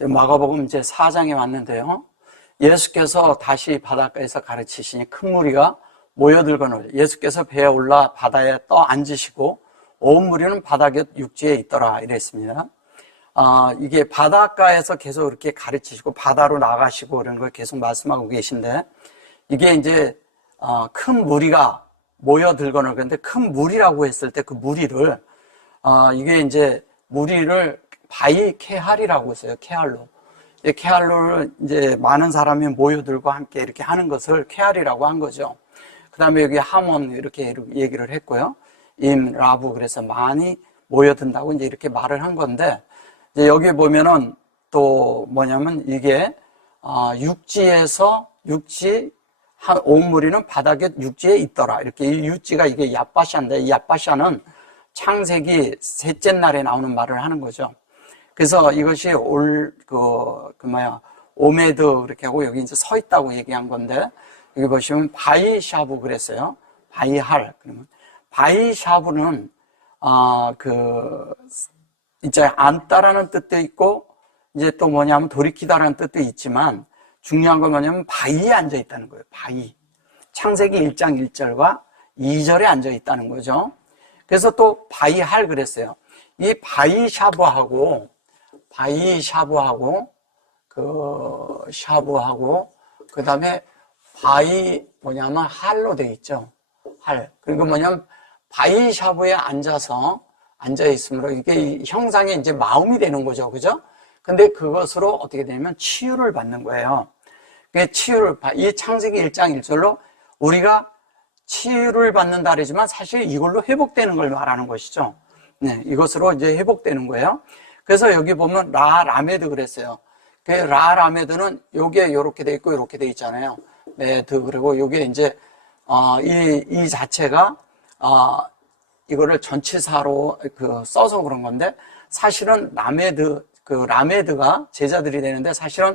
마가복음 이제 4장에 왔는데요. 예수께서 다시 바닷가에서 가르치시니 큰 무리가 모여들거늘 예수께서 배에 올라 바다에 떠 앉으시고 온 무리는 바닥에 육지에 있더라 이랬습니다. 이게 바닷가에서 계속 이렇게 가르치시고 바다로 나가시고 그런 걸 계속 말씀하고 계신데 이게 이제 큰 무리가 모여들거늘 그런데 큰 무리라고 했을 때 그 무리를 이게 이제 무리를 바이 케할이라고 했어요. 케할로. 케할로를 이제 많은 사람이 모여들고 함께 이렇게 하는 것을 케할이라고 한 거죠. 그 다음에 여기 하몬 이렇게 얘기를 했고요. 임, 라부 그래서 많이 모여든다고 이제 이렇게 말을 한 건데 이제 여기 보면은 또 뭐냐면 이게 육지에서 온 무리는 바닥에 육지에 있더라. 이렇게 이 육지가 이게 얍바샤인데 이 얍바샤는 창세기 셋째 날에 나오는 말을 하는 거죠. 그래서 이것이 오메드 그렇게 하고 여기 이제 서 있다고 얘기한 건데 여기 보시면 바이샤브 그랬어요. 바이할. 그러면 바이샤브는 이제 앉다라는 뜻도 있고 이제 또 뭐냐면 돌이키다라는 뜻도 있지만 중요한 건 뭐냐면 바위에 앉아 있다는 거예요. 바위. 창세기 1장 1절과 2절에 앉아 있다는 거죠. 그래서 또 바이할 그랬어요. 이 바이샤브하고 그 다음에 뭐냐면 할로 돼 있죠. 할. 그리고 뭐냐면 바이샤브에 앉아 있으므로 이게 형상에 이제 마음이 되는 거죠. 그죠? 근데 그것으로 어떻게 되냐면 치유를 받는 거예요. 이 창세기 1장 1절로 우리가 치유를 받는다 그러지만 사실 이걸로 회복되는 걸 말하는 것이죠. 네, 이것으로 이제 회복되는 거예요. 그래서 여기 보면 라메드 그랬어요. 그 라메드는 요게 요렇게 돼 있고 요렇게 돼 있잖아요. 메드 그리고 요게 이제 이 자체가 이거를 전치사로 써서 그런 건데 사실은 라메드가 제자들이 되는데 사실은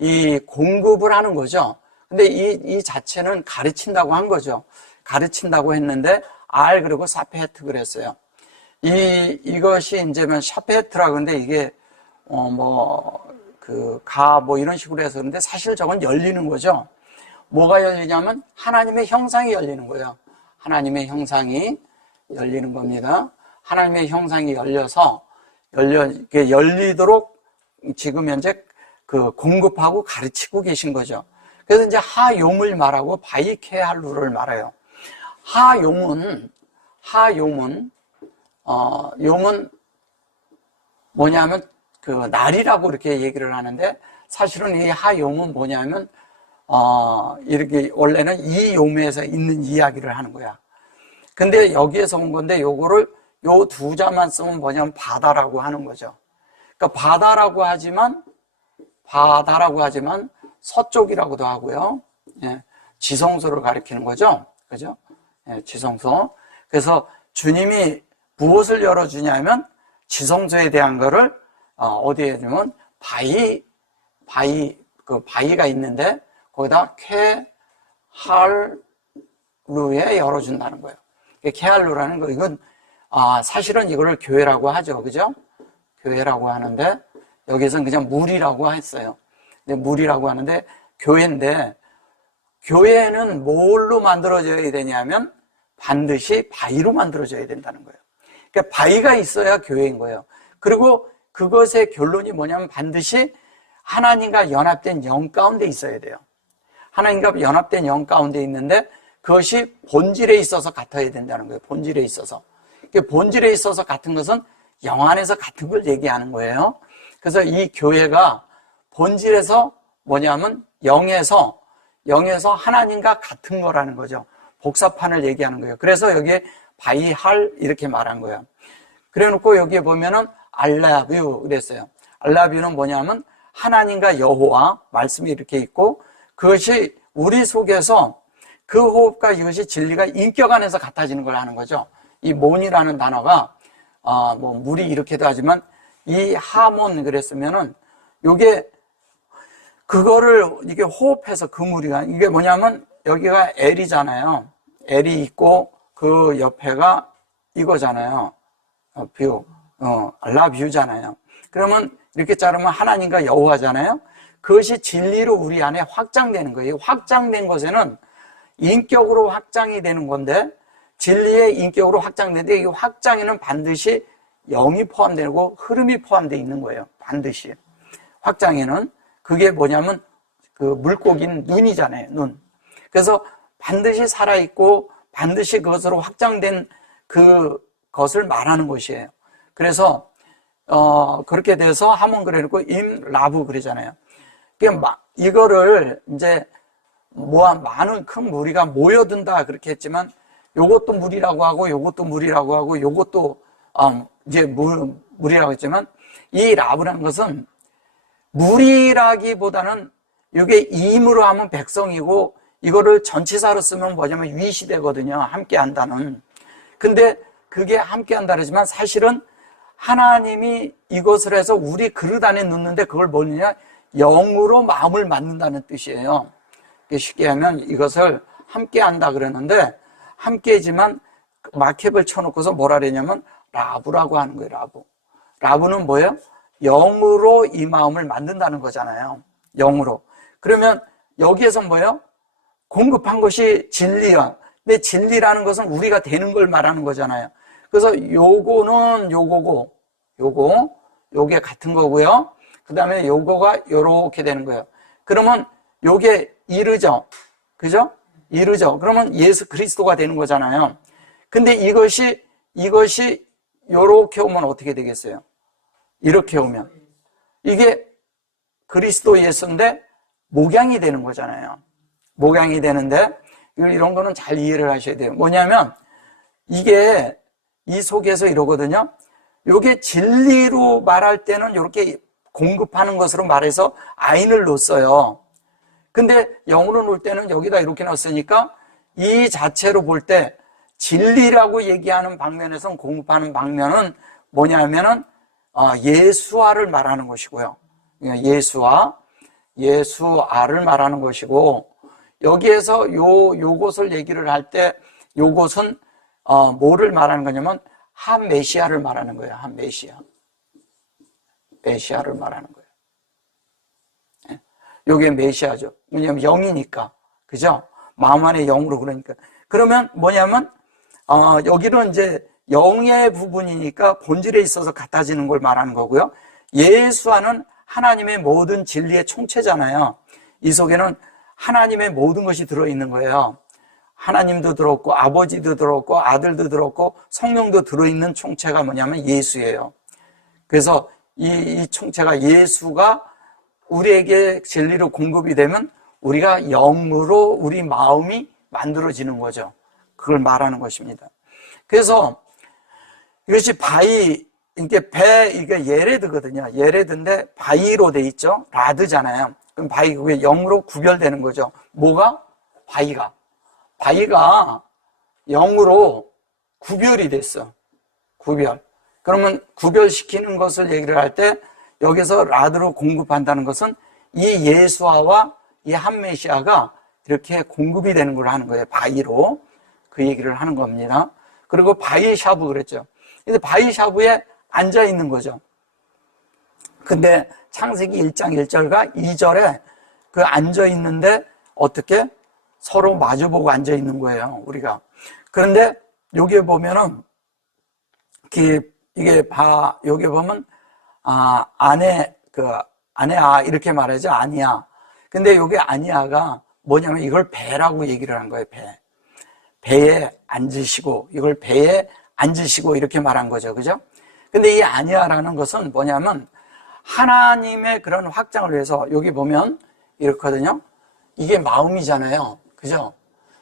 이 공급을 하는 거죠. 근데 이 자체는 가르친다고 한 거죠. 가르친다고 했는데 그리고 사페트 그랬어요. 이것이 이제면 샤페트라 그런데 이게 이런 식으로 해서 그런데 사실 저건 열리는 거죠. 뭐가 열리냐면 하나님의 형상이 열리는 거예요. 하나님의 형상이 열리는 겁니다. 하나님의 형상이 열리도록 지금 현재 공급하고 가르치고 계신 거죠. 그래서 이제 하용을 말하고 바이케할루를 말해요. 용은 뭐냐면 날이라고 이렇게 얘기를 하는데 사실은 이 하용은 뭐냐면 이렇게 원래는 이 용에서 있는 이야기를 하는 거야. 근데 여기에서 온 건데 요거를 요 두 자만 쓰면 뭐냐면 바다라고 하는 거죠. 그러니까 바다라고 하지만 서쪽이라고도 하고요. 예, 지성소를 가리키는 거죠. 그죠? 예, 지성소. 그래서 주님이 무엇을 열어주냐면 지성소에 대한 거를 어디에 주면 바위가 있는데 거기다 케할루에 열어준다는 거예요. 케할루라는 거 이건 사실은 이거를 교회라고 하죠. 그죠? 교회라고 하는데 여기서는 그냥 물이라고 했어요. 근데 물이라고 하는데 교회인데 교회는 뭘로 만들어져야 되냐면 반드시 바위로 만들어져야 된다는 거예요. 그러니까 바위가 있어야 교회인 거예요. 그리고 그것의 결론이 뭐냐면 반드시 하나님과 연합된 영 가운데 있어야 돼요. 하나님과 연합된 영 가운데 있는데 그것이 본질에 있어서 같아야 된다는 거예요. 본질에 있어서. 본질에 있어서 같은 것은 영 안에서 같은 걸 얘기하는 거예요. 그래서 이 교회가 본질에서 뭐냐면 영에서 하나님과 같은 거라는 거죠. 복사판을 얘기하는 거예요. 그래서 여기에 바이할 이렇게 말한 거예요. 그래 놓고 여기에 보면은 알라뷰 그랬어요. 알라뷰는 뭐냐면 하나님과 여호와 말씀이 이렇게 있고 그것이 우리 속에서 그 호흡과 이것이 진리가 인격 안에서 같아지는 걸 하는 거죠. 이 몬이라는 단어가 물이 이렇게도 하지만 이 하몬 그랬으면은 요게 그거를 이게 호흡해서 그 무리가 이게 뭐냐면 여기가 L이잖아요. L이 있고 그 옆에가 이거잖아요. 뷰, 라뷰잖아요. 그러면 이렇게 자르면 하나님과 여호와잖아요. 그것이 진리로 우리 안에 확장되는 거예요. 확장된 것에는 인격으로 확장이 되는 건데, 진리의 인격으로 확장되는데, 이 확장에는 반드시 영이 포함되고 흐름이 포함되어 있는 거예요. 반드시. 확장에는 그게 뭐냐면 그 물고기는 눈이잖아요. 눈. 그래서 반드시 살아있고 반드시 그것으로 확장된 그것을 말하는 것이에요. 그래서 그렇게 돼서 하면 그래놓고 임 라브 그러잖아요. 이거를 이제 많은 큰 무리가 모여든다 그렇게 했지만, 요것도 무리라고 하고 요것도 무리라고 하고 요것도 이제 무리라고 했지만, 이 라브라는 것은 무리라기보다는 이게 임으로 하면 백성이고, 이거를 전치사로 쓰면 뭐냐면 위시되거든요. 함께 한다는. 근데 그게 함께 한다 그러지만 사실은 하나님이 이것을 해서 우리 그릇 안에 넣는데, 그걸 뭐냐, 영으로 마음을 만든다는 뜻이에요. 쉽게 하면 이것을 함께 한다 그러는데, 함께지만 마켓을 쳐놓고서 뭐라 그러냐면 라브라고 하는 거예요. 라브. 라브는 뭐예요? 영으로 이 마음을 만든다는 거잖아요. 영으로. 그러면 여기에서 뭐예요? 공급한 것이 진리야. 근데 진리라는 것은 우리가 되는 걸 말하는 거잖아요. 그래서 요거는 요거고, 요게 같은 거고요. 그 다음에 요거가 요렇게 되는 거예요. 그러면 요게 이르죠. 그죠? 이르죠. 그러면 예수 그리스도가 되는 거잖아요. 근데 이것이 요렇게 오면 어떻게 되겠어요? 이렇게 오면. 이게 그리스도 예수인데 목양이 되는 거잖아요. 목양이 되는데, 이런 거는 잘 이해를 하셔야 돼요. 뭐냐면, 이게 이 속에서 이러거든요. 이게 진리로 말할 때는 이렇게 공급하는 것으로 말해서 아인을 놓았어요. 근데 영으로 놓을 때는 여기다 이렇게 넣었으니까, 이 자체로 볼 때 진리라고 얘기하는 방면에서 공급하는 방면은 뭐냐면은 예수아를 말하는 것이고요. 예수아를 말하는 것이고, 여기에서 요것을 얘기를 할 때 요것은 뭐를 말하는 거냐면 한 메시아를 말하는 거예요. 한 메시아를 말하는 거예요. 요게 메시아죠. 왜냐면 영이니까. 그죠? 마음 안에 영으로 그러니까. 그러면 뭐냐면 여기는 이제 영의 부분이니까 본질에 있어서 같아지는 걸 말하는 거고요. 예수와는 하나님의 모든 진리의 총체잖아요. 이 속에는 하나님의 모든 것이 들어있는 거예요. 하나님도 들었고 아버지도 들었고 아들도 들었고 성령도 들어있는 총체가 뭐냐면 예수예요. 그래서 이 총체가, 예수가 우리에게 진리로 공급이 되면 우리가 영으로 우리 마음이 만들어지는 거죠. 그걸 말하는 것입니다. 그래서 이것이 이게 예레드거든요. 예레드인데 바이로 돼 있죠. 라드잖아요. 그럼 바이, 그게 0으로 구별되는 거죠. 뭐가? 바이가 0으로 구별이 됐어. 구별. 그러면 구별시키는 것을 얘기를 할 때 여기서 라드로 공급한다는 것은 이 예수아와 이 한 메시아가 이렇게 공급이 되는 걸 하는 거예요. 바이로. 그 얘기를 하는 겁니다. 그리고 바이샤브 그랬죠. 근데 바이샤브에 앉아 있는 거죠. 근데 창세기 1장 1절과 2절에 그 앉아 있는데 어떻게? 서로 마주보고 앉아 있는 거예요, 우리가. 그런데 여기에 보면은 여기 보면 아내 이렇게 말하죠. 아니야. 근데 여기 아니야가 뭐냐면 이걸 배라고 얘기를 한 거예요. 배에 앉으시고, 이걸 배에 앉으시고 이렇게 말한 거죠. 그죠? 근데 이 아니야라는 것은 뭐냐면 하나님의 그런 확장을 위해서, 여기 보면 이렇거든요. 이게 마음이잖아요. 그죠?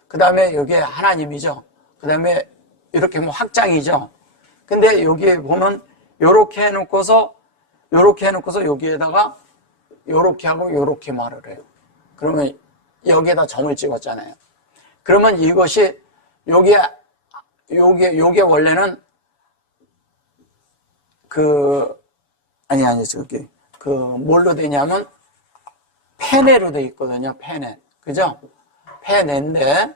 그 다음에 여기 하나님이죠. 그 다음에 이렇게 확장이죠. 근데 여기에 보면 요렇게 해놓고서 여기에다가 요렇게 하고 요렇게 말을 해요. 그러면 여기에다 점을 찍었잖아요. 그러면 이것이 요게 원래는 뭘로 되냐면 페네로 돼 있거든요. 페네. 그죠? 페네인데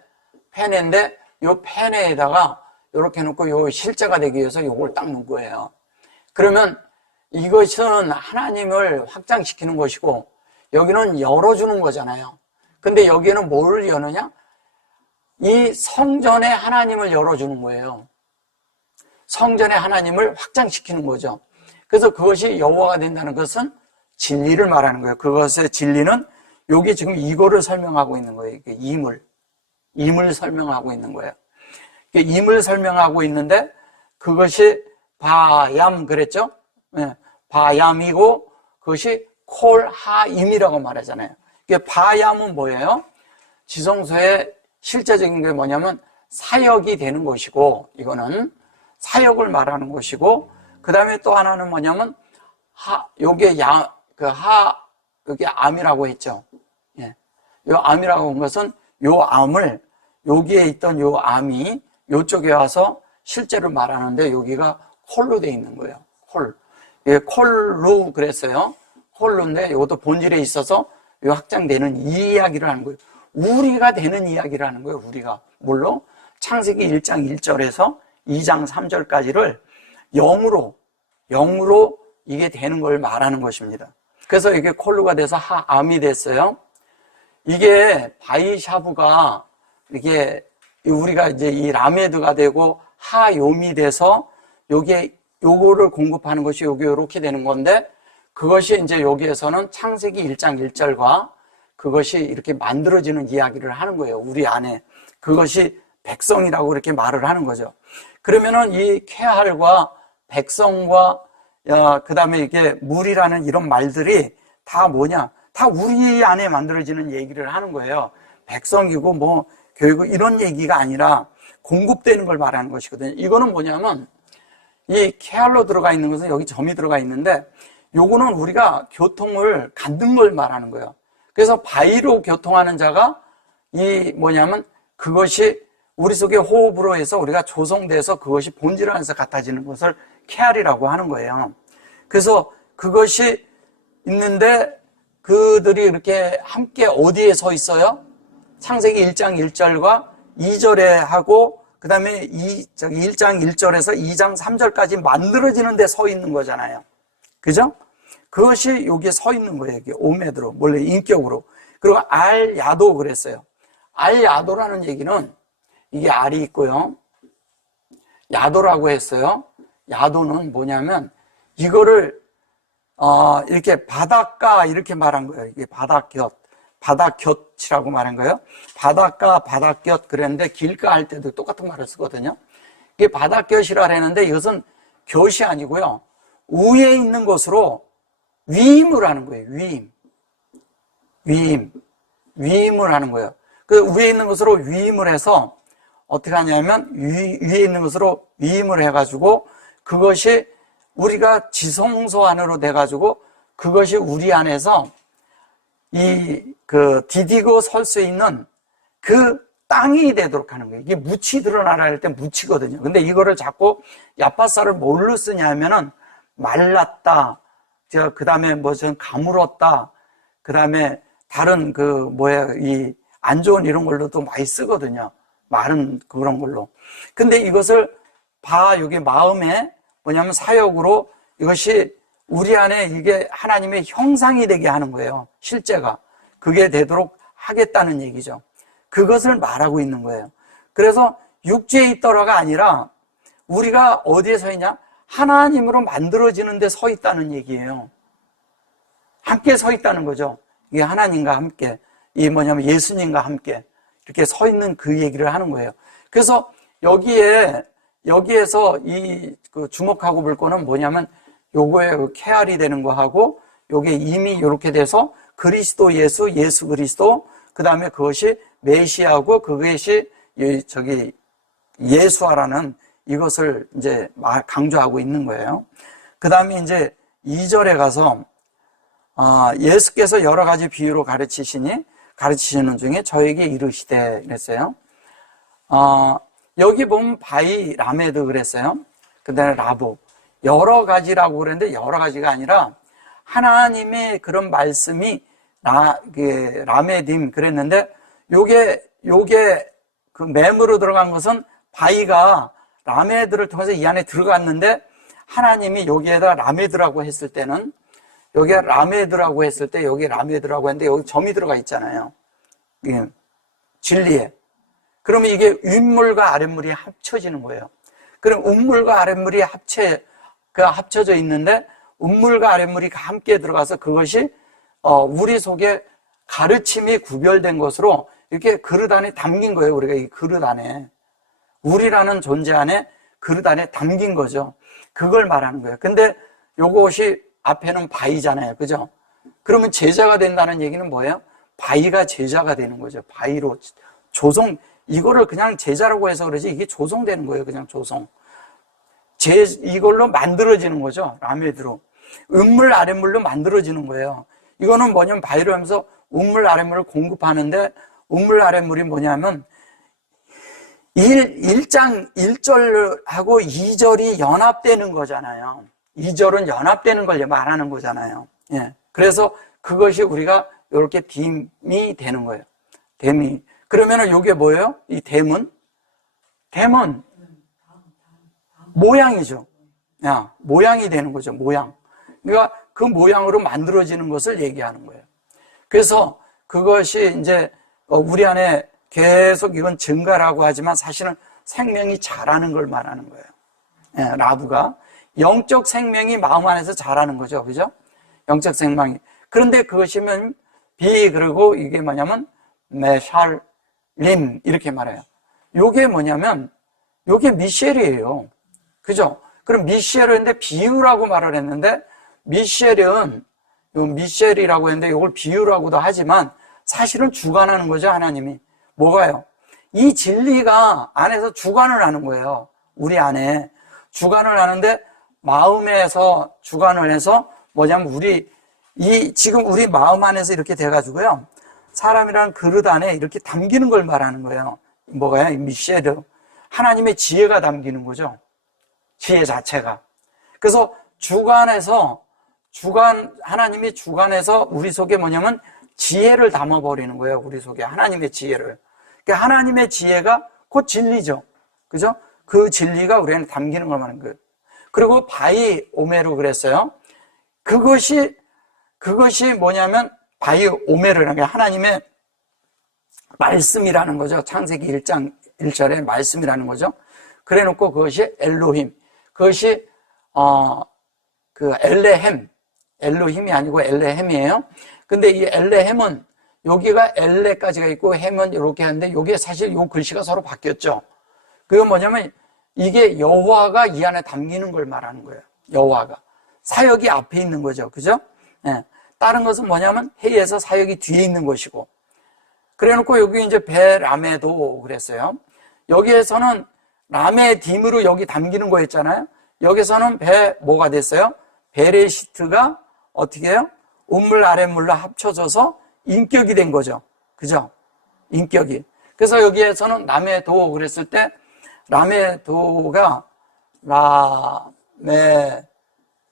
요 페네에다가 요렇게 놓고 요 실제가 되기 위해서 요걸 딱 놓은 거예요. 그러면 이것은 하나님을 확장시키는 것이고 여기는 열어주는 거잖아요. 근데 여기는 뭘 여느냐? 이 성전에 하나님을 열어주는 거예요. 성전에 하나님을 확장시키는 거죠. 그래서 그것이 여호와가 된다는 것은 진리를 말하는 거예요. 그것의 진리는 여기 지금 이거를 설명하고 있는 거예요. 임을 설명하고 있는 거예요. 임을 설명하고 있는데 그것이 바얌 그랬죠? 네, 바얌이고 그것이 콜하임이라고 말하잖아요. 이게 바얌은 뭐예요? 지성소의 실제적인 게 뭐냐면 사역이 되는 것이고, 이거는 사역을 말하는 것이고, 그 다음에 또 하나는 뭐냐면 요게 여기 암이라고 했죠. 예. 요 암이라고 한 것은 요 암을 여기에 있던 요 암이 요쪽에 와서 실제로 말하는데 여기가 콜로 돼 있는 거예요. 콜. 예, 콜루 그랬어요. 콜루인데 이것도 본질에 있어서 요 확장되는 이 이야기를 하는 거예요. 우리가 되는 이야기를 하는 거예요. 우리가. 물론 창세기 1장 1절에서 2장 3절까지를 영으로 이게 되는 걸 말하는 것입니다. 그래서 이게 콜루가 돼서 하암이 됐어요. 이게 바이샤브가 이게 우리가 이제 이 라메드가 되고 하요미 돼서 요거를 공급하는 것이 요게 요렇게 되는 건데, 그것이 이제 여기에서는 창세기 1장 1절과 그것이 이렇게 만들어지는 이야기를 하는 거예요. 우리 안에. 그것이 백성이라고 이렇게 말을 하는 거죠. 그러면은 이 케할과 백성과 그 다음에 이게 물이라는 이런 말들이 다 뭐냐? 다 우리 안에 만들어지는 얘기를 하는 거예요. 백성이고 뭐 교육이고 이런 얘기가 아니라 공급되는 걸 말하는 것이거든요. 이거는 뭐냐면 이 케할로 들어가 있는 것은 여기 점이 들어가 있는데 요거는 우리가 교통을 갖는 걸 말하는 거예요. 그래서 바위로 교통하는 자가 이 뭐냐면 그것이 우리 속에 호흡으로 해서 우리가 조성돼서 그것이 본질 안에서 같아지는 것을 케할이라고 하는 거예요. 그래서 그것이 있는데 그들이 이렇게 함께 어디에 서 있어요? 창세기 1장 1절과 2절에 하고 그 다음에 1장 1절에서 2장 3절까지 만들어지는 데 서 있는 거잖아요. 그죠? 그것이 여기에 서 있는 거예요. 여기 오메드로, 원래 인격으로. 그리고 알야도 그랬어요. 알야도라는 얘기는 이게 알이 있고요. 야도라고 했어요. 야도는 뭐냐면 이거를 이렇게 바닷가 이렇게 말한 거예요. 이게 바닷곁이라고 말한 거예요. 바닷가, 바닷곁 그랬는데 길가 할 때도 똑같은 말을 쓰거든요. 이게 바닷곁이라 했는데 이것은 곁이 아니고요. 위에 있는 것으로 위임을 하는 거예요. 위임을 하는 거예요. 그 위에 있는 것으로 위임을 해서 어떻게 하냐면 위에 있는 것으로 위임을 해가지고 그것이 우리가 지성소 안으로 돼가지고 그것이 우리 안에서 디디고 설 수 있는 그 땅이 되도록 하는 거예요. 이게 묻이 드러나라 할 때 묻이거든요. 근데 이거를 자꾸 야파사를 뭘로 쓰냐면은 말랐다. 그 다음에 전 가물었다. 그 다음에 다른 이 안 좋은 이런 걸로도 많이 쓰거든요. 마른 그런 걸로. 근데 이것을 여기 마음에 뭐냐면 사역으로 이것이 우리 안에 이게 하나님의 형상이 되게 하는 거예요. 실제가. 그게 되도록 하겠다는 얘기죠. 그것을 말하고 있는 거예요. 그래서 육지에 있더라가 아니라 우리가 어디에 서 있냐? 하나님으로 만들어지는 데 서 있다는 얘기예요. 함께 서 있다는 거죠. 이게 하나님과 함께. 이 뭐냐면 예수님과 함께 이렇게 서 있는 그 얘기를 하는 거예요. 그래서 여기에서 주목하고 볼 거는 뭐냐면 요거에 케알이 되는 거하고 요게 이미 이렇게 돼서 그리스도 예수 그리스도 그 다음에 그것이 메시아고 그것이 예수아라는 이것을 이제 강조하고 있는 거예요. 그 다음에 이제 2절에 가서 예수께서 여러 가지 비유로 가르치시는 중에 저에게 이르시되 그랬어요. 여기 보면 바이 라메드 그랬어요. 그 다음에 라보 여러 가지라고 그랬는데 여러 가지가 아니라 하나님의 그런 말씀이 라메딤 그랬는데 요게 그 맴으로 들어간 것은 바이가 라메드를 통해서 이 안에 들어갔는데 하나님이 여기에다 라메드라고 했을 때는, 여기에 라메드라고 했을 때, 여기 라메드라고 했는데, 여기 점이 들어가 있잖아요. 예, 진리에. 그러면 이게 윗물과 아랫물이 합쳐지는 거예요. 그럼 윗물과 아랫물이 합쳐져 있는데, 윗물과 아랫물이 함께 들어가서 그것이, 우리 속에 가르침이 구별된 것으로 이렇게 그릇 안에 담긴 거예요. 우리가 이 그릇 안에. 우리라는 존재 안에 그릇 안에 담긴 거죠. 그걸 말하는 거예요. 근데 요것이 앞에는 바위잖아요. 그죠? 그러면 제자가 된다는 얘기는 뭐예요? 바위가 제자가 되는 거죠. 바위로 조성, 이거를 그냥 제자라고 해서 그러지 이게 조성되는 거예요. 그냥 조성. 이걸로 만들어지는 거죠. 라메드로. 윗물 아랫물로 만들어지는 거예요. 이거는 뭐냐면 바위로 하면서 윗물 아랫물을 공급하는데, 윗물 아랫물이 뭐냐면 1장 1절하고 2절이 연합되는 거잖아요. 2절은 연합되는 걸 말하는 거잖아요. 예. 그래서 그것이 우리가 이렇게 딤이 되는 거예요. 댐이. 그러면은 이게 뭐예요? 이 댐은 모양이죠. 야, 모양이 되는 거죠. 모양. 그러니까 그 모양으로 만들어지는 것을 얘기하는 거예요. 그래서 그것이 이제 우리 안에 계속 이건 증가라고 하지만 사실은 생명이 자라는 걸 말하는 거예요. 예, 라브가. 영적 생명이 마음 안에서 자라는 거죠. 그죠? 영적 생명이. 그런데 그것이면 그리고 이게 뭐냐면 메샬 림 이렇게 말해요. 요게 뭐냐면 요게 미셸이에요. 그죠? 그럼 미셸을 했는데 비유라고 말을 했는데 미셸은 요 미셸이라고 했는데 요걸 비유라고도 하지만 사실은 주관하는 거죠. 하나님이. 뭐가요? 이 진리가 안에서 주관을 하는 거예요. 우리 안에 주관을 하는데 마음에서 주관을 해서 뭐냐면 지금 우리 마음 안에서 이렇게 돼가지고요. 사람이라는 그릇 안에 이렇게 담기는 걸 말하는 거예요. 뭐가요? 미셸. 하나님의 지혜가 담기는 거죠. 지혜 자체가. 그래서 하나님이 주관해서 우리 속에 뭐냐면 지혜를 담아버리는 거예요. 우리 속에 하나님의 지혜를. 그러니까 하나님의 지혜가 곧 진리죠. 그죠? 그 진리가 우리 안에 담기는 걸 말하는 거예요. 그리고 바이 오메로 그랬어요. 그것이 뭐냐면 바이 오메르라는 게 하나님의 말씀이라는 거죠. 창세기 1장 1절에 말씀이라는 거죠. 그래 놓고 그것이 엘로힘. 그것이 그 엘로힘이 아니고 엘레헴이에요. 근데 이 엘레헴은 여기가 엘레까지가 있고 햄은 이렇게 하는데 여기에 사실 요 글씨가 서로 바뀌었죠. 그건 뭐냐면 이게 여호와가 이 안에 담기는 걸 말하는 거예요. 여호와가. 사역이 앞에 있는 거죠. 그죠? 네. 다른 것은 뭐냐면 해에서 사역이 뒤에 있는 것이고. 그래 놓고 여기 이제 베라메도 그랬어요. 여기에서는 라메딤으로 여기 담기는 거였잖아요. 여기서는 뭐가 됐어요? 베레시트가 어떻게 해요? 윗물 아랫물로 합쳐져서 인격이 된 거죠. 그죠? 인격이. 그래서 여기에서는 라메도 그랬을 때 라메도가 라메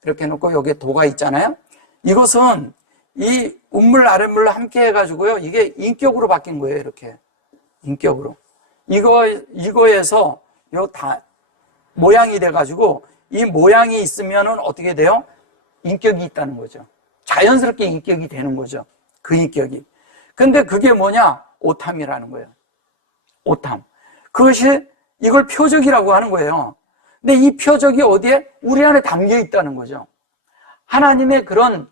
이렇게 해놓고 여기에 도가 있잖아요. 이것은 이 윗물 아랫물로 함께 해가지고요. 이게 인격으로 바뀐 거예요. 이렇게. 인격으로. 이거에서 모양이 돼가지고 이 모양이 있으면은 어떻게 돼요? 인격이 있다는 거죠. 자연스럽게 인격이 되는 거죠. 그 인격이. 근데 그게 뭐냐? 오탐이라는 거예요. 오탐. 그것이 이걸 표적이라고 하는 거예요. 근데 이 표적이 어디에? 우리 안에 담겨 있다는 거죠. 하나님의 그런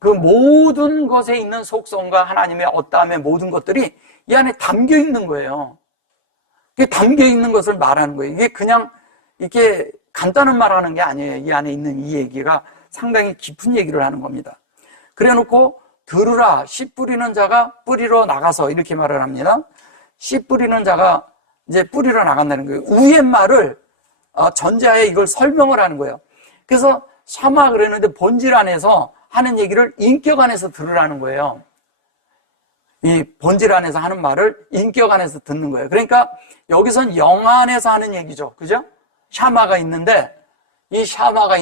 그 모든 것에 있는 속성과 하나님의 어떠함의 모든 것들이 이 안에 담겨 있는 거예요. 이게 담겨 있는 것을 말하는 거예요. 이게 그냥 이렇게 간단한 말 하는 게 아니에요. 이 안에 있는 이 얘기가 상당히 깊은 얘기를 하는 겁니다. 그래 놓고 들으라. 씨 뿌리는 자가 뿌리러 나가서 이렇게 말을 합니다. 씨 뿌리는 자가 이제 뿌리러 나간다는 거예요. 위의 말을 전자에 이걸 설명을 하는 거예요. 그래서 샤마 그랬는데 본질 안에서 하는 얘기를 인격 안에서 들으라는 거예요. 이 본질 안에서 하는 말을 인격 안에서 듣는 거예요. 그러니까 여기선 영 안에서 하는 얘기죠. 그죠? 샤마가 있는데 이 샤마가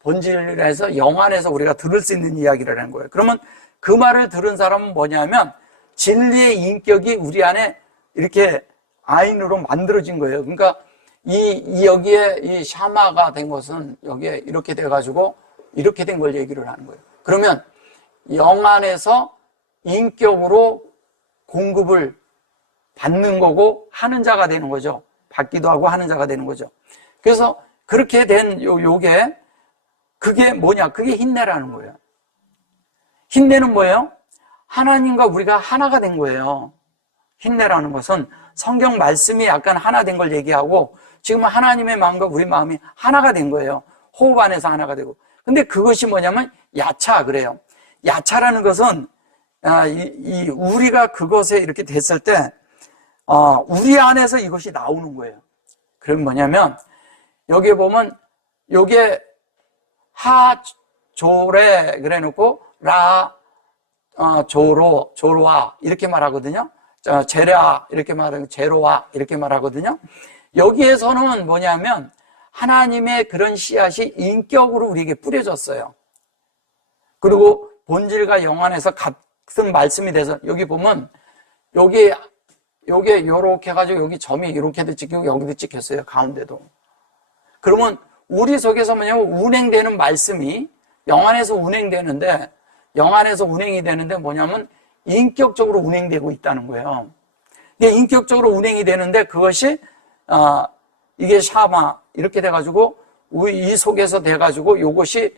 본질에서 영 안에서 우리가 들을 수 있는 이야기를 하는 거예요. 그러면 그 말을 들은 사람은 뭐냐면 진리의 인격이 우리 안에 이렇게 아인으로 만들어진 거예요. 그러니까 여기에 이 샤마가 된 것은 여기에 이렇게 돼가지고 이렇게 된 걸 얘기를 하는 거예요. 그러면 영 안에서 인격으로 공급을 받는 거고 하는 자가 되는 거죠. 받기도 하고 하는 자가 되는 거죠. 그래서 그렇게 된 요게 그게 뭐냐? 그게 힌내라는 거예요. 힌내는 뭐예요? 하나님과 우리가 하나가 된 거예요. 힌내라는 것은 성경 말씀이 약간 하나 된 걸 얘기하고 지금 하나님의 마음과 우리 마음이 하나가 된 거예요. 호흡 안에서 하나가 되고. 근데 그것이 뭐냐면 야차 그래요. 야차라는 것은 우리가 그것에 이렇게 됐을 때 우리 안에서 이것이 나오는 거예요. 그럼 뭐냐면 여기에 보면 요게 하조레 그래 놓고 조로와 이렇게 말하거든요. 제라 이렇게 말하고 제로와 이렇게 말하거든요. 여기에서는 뭐냐면 하나님의 그런 씨앗이 인격으로 우리에게 뿌려졌어요. 그리고 본질과 영안에서 같은 말씀이 돼서 여기 보면 요게 요렇게 해가지고 여기 점이 이렇게도 찍히고 여기도 찍혔어요. 가운데도. 그러면 우리 속에서 뭐냐면 운행되는 말씀이 영안에서 운행되는데 영안에서 운행이 되는데 뭐냐면 인격적으로 운행되고 있다는 거예요. 근데 인격적으로 운행이 되는데 그것이 이게 샤마 이렇게 돼가지고 이 속에서 돼가지고 요것이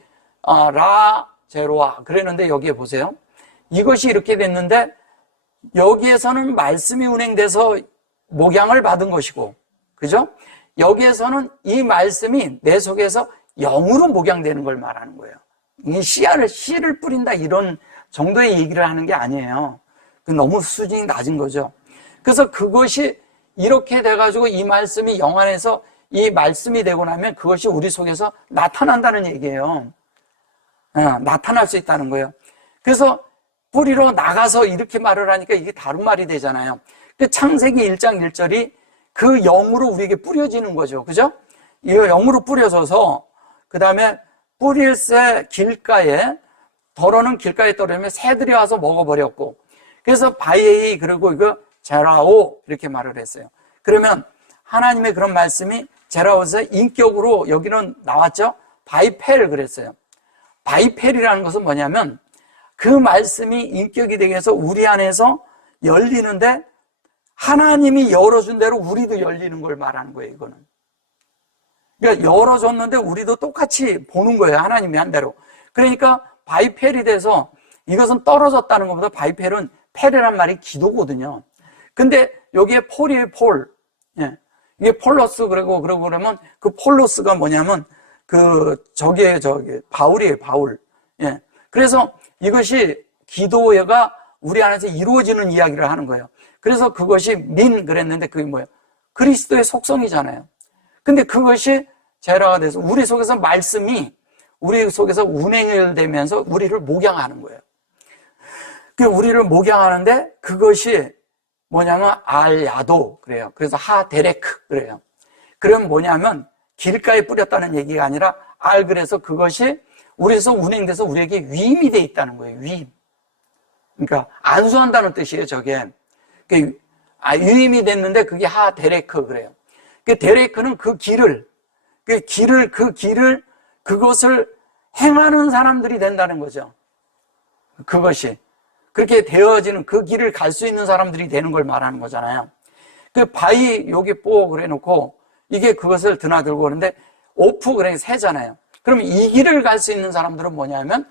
제로아 그랬는데 여기에 보세요. 이것이 이렇게 됐는데 여기에서는 말씀이 운행돼서 목양을 받은 것이고, 그죠? 여기에서는 이 말씀이 내 속에서 영으로 목양되는 걸 말하는 거예요. 이 씨를 뿌린다 이런 정도의 얘기를 하는 게 아니에요. 너무 수준이 낮은 거죠. 그래서 그것이 이렇게 돼가지고 이 말씀이 영 안에서 이 말씀이 되고 나면 그것이 우리 속에서 나타난다는 얘기예요. 나타날 수 있다는 거예요. 그래서 뿌리로 나가서 이렇게 말을 하니까 이게 다른 말이 되잖아요. 그 창세기 1장 1절이 그 영으로 우리에게 뿌려지는 거죠. 그죠? 이거 영으로 뿌려져서 그 다음에 뿌릴새 길가에 더러는 길가에 떨어지면 새들이 와서 먹어버렸고 그래서 바이에이 그리고 이거 제라오 이렇게 말을 했어요. 그러면 하나님의 그런 말씀이 제라오에서 인격으로 여기는 나왔죠. 바이펠 그랬어요. 바이펠이라는 것은 뭐냐면 그 말씀이 인격이 되게 해서 우리 안에서 열리는데 하나님이 열어준 대로 우리도 열리는 걸 말하는 거예요. 이거는 그러니까 열어줬는데 우리도 똑같이 보는 거예요. 하나님이 한 대로. 그러니까 바이펠이 돼서 이것은 떨어졌다는 것보다 바이펠은 펠이란 말이 기도거든요. 근데 여기에 폴이에요. 폴. 이게 폴로스 그러면 그 폴로스가 뭐냐면 저기 바울이에요. 바울. 그래서 이것이 기도가 우리 안에서 이루어지는 이야기를 하는 거예요. 그래서 그것이 그랬는데 그게 뭐예요? 그리스도의 속성이잖아요. 근데 그것이 제라가 돼서 우리 속에서 말씀이 우리 속에서 운행을 되면서 우리를 목양하는 거예요. 우리를 목양하는데 그것이 뭐냐면 알야도 그래요. 그래서 하데레크 그래요. 그럼 뭐냐면 길가에 뿌렸다는 얘기가 아니라 그래서 그것이 우리에서 운행돼서 우리에게 위임이 돼 있다는 거예요. 위임. 그러니까 안수한다는 뜻이에요. 저게. 위임이 됐는데 그게 하데레크 그래요. 데레크는 그것을 행하는 사람들이 된다는 거죠. 그것이. 그렇게 되어지는 그 길을 갈 수 있는 사람들이 되는 걸 말하는 거잖아요. 여기 그래 놓고 이게 그것을 드나들고 오는데 오프 그래 새잖아요. 그럼 이 길을 갈 수 있는 사람들은 뭐냐면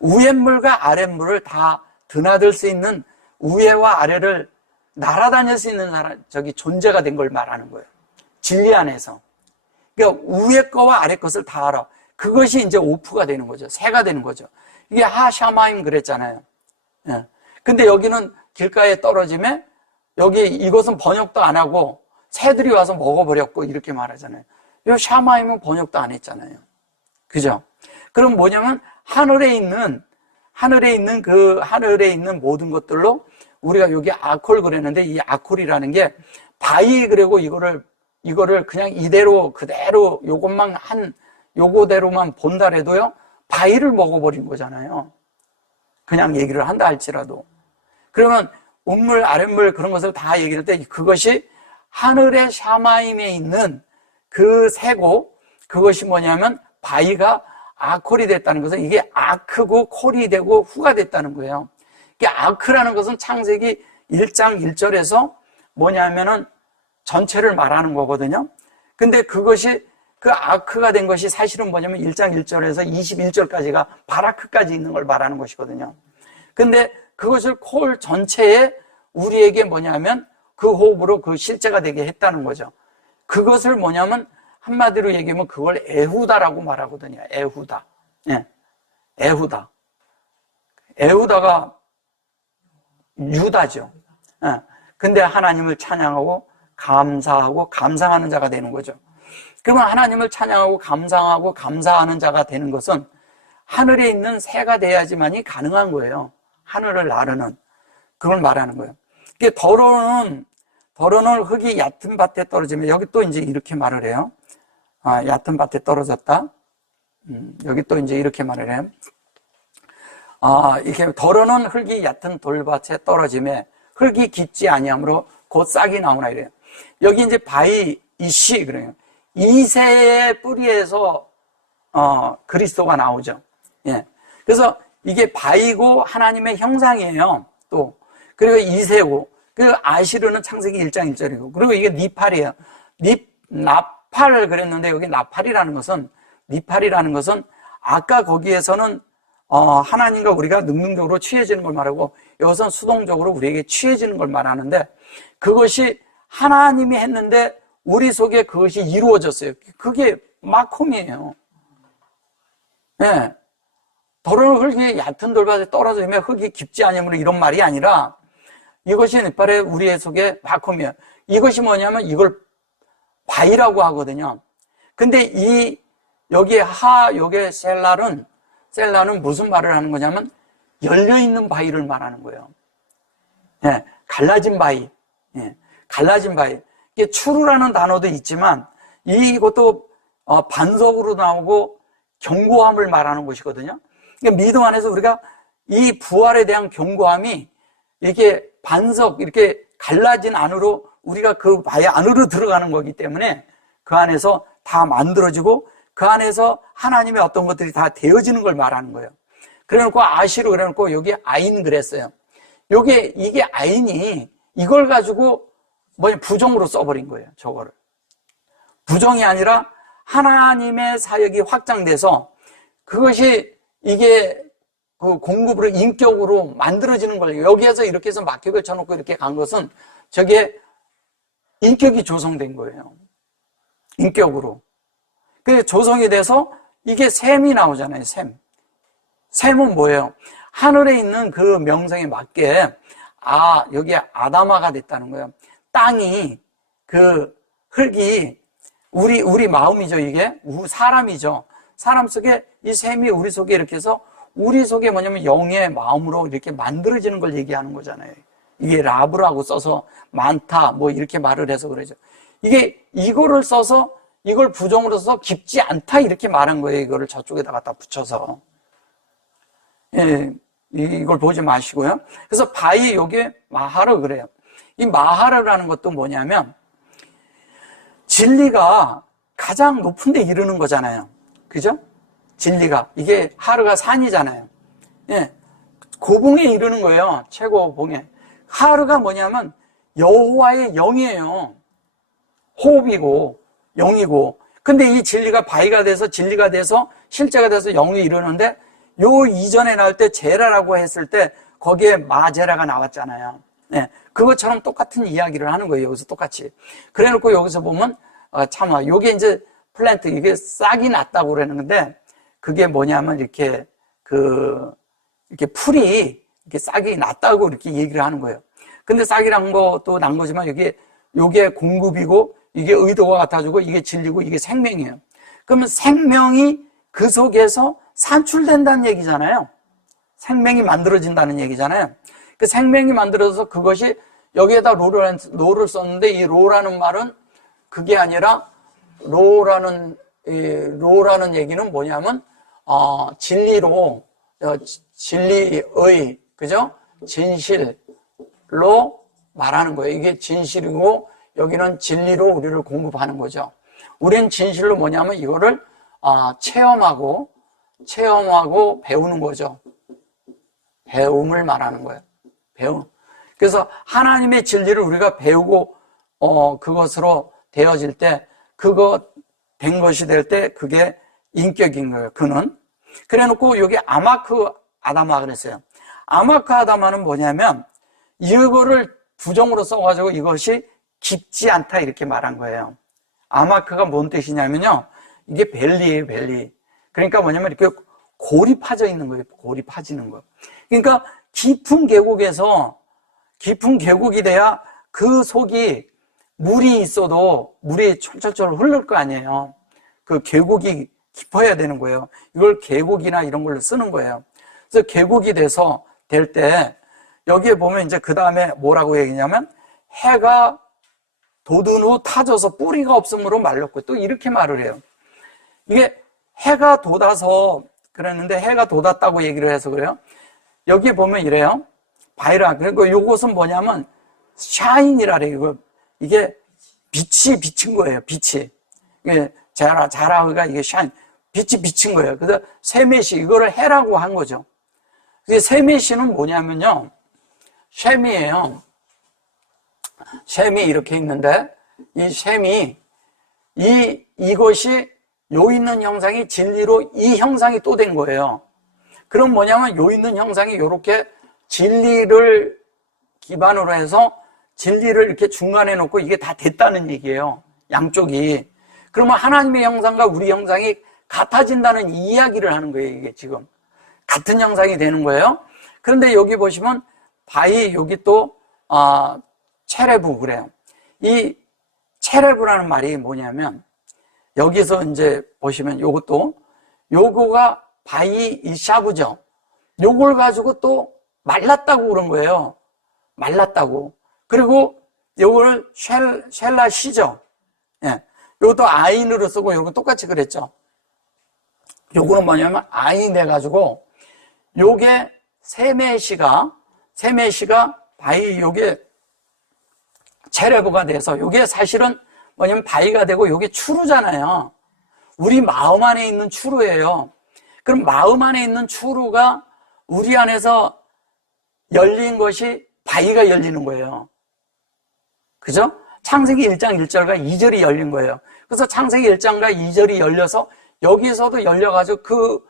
위에물과 아랫물을 다 드나들 수 있는 위에와 아래를 날아다닐 수 있는 존재가 된 걸 말하는 거예요. 진리 안에서. 그러니까 위에 거와 아래 것을 다 알아. 그것이 이제 오프가 되는 거죠. 새가 되는 거죠. 이게 하샤마임 그랬잖아요. 근데 여기는 길가에 떨어짐에 이것은 번역도 안 하고 새들이 와서 먹어버렸고 이렇게 말하잖아요. 이 샤마임은 번역도 안 했잖아요. 그죠? 그럼 뭐냐면 하늘에 있는 모든 것들로 우리가 여기 아콜 그랬는데 이 아콜이라는 게 바위 그리고 이거를 그냥 그대로 요거대로만 본다래도요 바위를 먹어버린 거잖아요. 그냥 얘기를 한다 할지라도. 그러면 운물, 아랫물 그런 것을 다 얘기할 때 그것이 하늘의 샤마임에 있는 그 새고, 그것이 뭐냐면 바위가 아콜이 됐다는 것은 이게 아크고 콜이 되고 후가 됐다는 거예요. 이게 아크라는 것은 창세기 1장 1절에서 뭐냐면은 전체를 말하는 거거든요. 근데 그것이 그 아크가 된 것이 사실은 뭐냐면 1장 1절에서 21절까지가 바라크까지 있는 걸 말하는 것이거든요. 근데 그것을 콜 전체에 우리에게 뭐냐면 그 호흡으로 그 실제가 되게 했다는 거죠. 그것을 뭐냐면 한마디로 얘기하면 그걸 에후다라고 말하거든요. 에후다. 예. 에후다. 에후다가 유다죠. 예. 근데 하나님을 찬양하고 감사하고 감상하는 자가 되는 거죠. 그러면 하나님을 찬양하고 감상하고 감사하는 자가 되는 것은 하늘에 있는 새가 돼야지만이 가능한 거예요. 하늘을 나르는. 그걸 말하는 거예요. 이게 더러는 흙이 얕은 밭에 떨어지면, 여기 또 이제 이렇게 말을 해요. 얕은 밭에 떨어졌다. 여기 또 이제 이렇게 말을 해요. 이렇게 더러는 흙이 얕은 돌밭에 떨어지면 흙이 깊지 아니하므로 곧 싹이 나오나 이래요. 여기 이제 바위 이씨 그래요. 이새의 뿌리에서 그리스도가 나오죠. 예. 그래서 이게 바위고 하나님의 형상이에요. 또 그리고 이새고, 그 아시르는 창세기 1장 1절이고, 그리고 이게 니팔이에요. 나팔을 그랬는데 여기 나팔이라는 것은 아까 거기에서는 하나님과 우리가 능동적으로 취해지는 걸 말하고, 여기서는 수동적으로 우리에게 취해지는 걸 말하는데, 그것이 하나님이 했는데 우리 속에 그것이 이루어졌어요. 그게 마콤이에요. 네. 더러운 흙이 얕은 돌밭에 떨어지면 흙이 깊지 않으므로 이런 말이 아니라, 이것이 넷발에 우리의 속에 마콤이에요. 이것이 뭐냐면 이걸 바위라고 하거든요. 근데 여기에 여기에 셀라는 무슨 말을 하는 거냐면 열려있는 바위를 말하는 거예요. 예, 갈라진 바위. 예, 갈라진 바위. 이게 추루라는 단어도 있지만 이것도 반석으로 나오고 견고함을 말하는 것이거든요. 그러니까 믿음 안에서 우리가 이 부활에 대한 견고함이 이렇게 반석, 이렇게 갈라진 안으로 우리가 그 바위 안으로 들어가는 거기 때문에 그 안에서 다 만들어지고 그 안에서 하나님의 어떤 것들이 다 되어지는 걸 말하는 거예요. 그래놓고 아시로 그래놓고 여기 아인 그랬어요. 이게 아인이 이걸 가지고 부정으로 써버린 거예요. 저거를. 부정이 아니라 하나님의 사역이 확장돼서 그것이 이게 그 공급으로 인격으로 만들어지는 거예요. 여기에서 이렇게 해서 막격을 쳐놓고 이렇게 간 것은 저게 인격이 조성된 거예요. 인격으로. 그래서 조성이 돼서 이게 샘이 나오잖아요. 샘은 뭐예요? 하늘에 있는 그 명성에 맞게 여기에 아담화가 됐다는 거예요. 땅이, 그 흙이 우리 마음이죠. 이게 사람이죠. 사람 속에 이 샘이 우리 속에 이렇게 해서 우리 속에 뭐냐면 영의 마음으로 이렇게 만들어지는 걸 얘기하는 거잖아요. 이게 라브라고 써서 많다 이렇게 말을 해서 그러죠. 이거를 써서 이걸 부정으로 써서 깊지 않다 이렇게 말한 거예요. 이거를 저쪽에다 갖다 붙여서. 예, 이걸 보지 마시고요. 그래서 바위 요게 마하르 그래요. 이 마하르라는 것도 뭐냐면 진리가 가장 높은 데 이르는 거잖아요. 그죠? 진리가. 이게 하르가 산이잖아요. 예. 고봉에 이르는 거예요. 최고봉에. 하르가 뭐냐면 여호와의 영이에요. 호흡이고 영이고. 근데 이 진리가 바위가 돼서 진리가 돼서 실제가 돼서 영이 이르는데 요 이전에 나올 때 제라라고 했을 때 거기에 마제라가 나왔잖아요. 예. 그것처럼 똑같은 이야기를 하는 거예요. 여기서 똑같이. 그래 놓고 여기서 보면 요게 이제 플랜트, 이게 싹이 났다고 그러는 건데 그게 뭐냐면 이렇게 풀이 이렇게 싹이 났다고 이렇게 얘기를 하는 거예요. 근데 싹이 난 것도 난 거지만 요게 공급이고 이게 의도가 같아지고 이게 진리고 이게 생명이에요. 그러면 생명이 그 속에서 산출된다는 얘기잖아요. 생명이 만들어진다는 얘기잖아요. 그 생명이 만들어져서 그것이 여기에다 로를 썼는데 이 로라는 말은 그게 아니라 로라는 얘기는 뭐냐면 진리로 진리의 그죠? 진실로 말하는 거예요. 이게 진실이고 여기는 진리로 우리를 공급하는 거죠. 우리는 진실로 뭐냐면 이거를 체험하고 배우는 거죠. 배움을 말하는 거예요. 배움. 그래서 하나님의 진리를 우리가 배우고 그것으로 되어질 때, 그거 된 것이 될 때 그게 인격인 거예요. 그는. 그래놓고 여기 아마크 아다마 그랬어요. 아마크 아다마는 뭐냐면 이거를 부정으로 써가지고 이것이 깊지 않다 이렇게 말한 거예요. 아마크가 뭔 뜻이냐면요, 이게 벨리예요, 벨리. 그러니까 뭐냐면 이렇게 골이 파져 있는 거예요. 골이 파지는 거. 그러니까 깊은 계곡이 돼야 그 속이 물이 있어도 물이 철철철 흐를 거 아니에요. 그 계곡이 깊어야 되는 거예요. 이걸 계곡이나 이런 걸로 쓰는 거예요. 그래서 계곡이 돼서 될 때 여기에 보면 이제 그 다음에 뭐라고 얘기냐면 해가 돋은 후 타져서 뿌리가 없으므로 말렸고, 또 이렇게 말을 해요. 이게 해가 돋아서 그랬는데 해가 돋았다고 얘기를 해서 그래요. 여기에 보면 이래요. 바이라. 그리고 요것은 뭐냐면 샤인이라 그래요. 이게 빛이 비친 거예요. 빛이. 이게 자라가 이게 샤인. 빛이 비친 거예요. 그래서 세메시, 이거를 해라고 한 거죠. 세메시는 뭐냐면요, 셈이에요. 셈이 이렇게 있는데, 이 셈이, 이것이 요 있는 형상이 진리로 이 형상이 또 된 거예요. 그럼 뭐냐면 요 있는 형상이 요렇게 진리를 기반으로 해서 진리를 이렇게 중간에 놓고 이게 다 됐다는 얘기예요. 양쪽이. 그러면 하나님의 형상과 우리 형상이 같아진다는 이야기를 하는 거예요. 이게 지금 같은 형상이 되는 거예요. 그런데 여기 보시면 바이, 여기 또 체레부 그래요. 이 체레부라는 말이 뭐냐면 여기서 이제 보시면 요거가 바이 이 샤브죠. 요걸 가지고 또 말랐다고 그런 거예요. 말랐다고. 그리고 요거를 쉘라시죠. 예. 요것도 아인으로 쓰고 요거 똑같이 그랬죠. 요거는 뭐냐면 아인 해가지고 요게 세메시가 바이, 요게 체레브가 돼서 요게 사실은 뭐냐면 바이가 되고 요게 추루잖아요. 우리 마음 안에 있는 추루예요. 그럼 마음 안에 있는 추루가 우리 안에서 열린 것이 바이가 열리는 거예요. 그죠? 창세기 1장 1절과 2절이 열린 거예요. 그래서 창세기 1장과 2절이 열려서 여기서도 열려가지고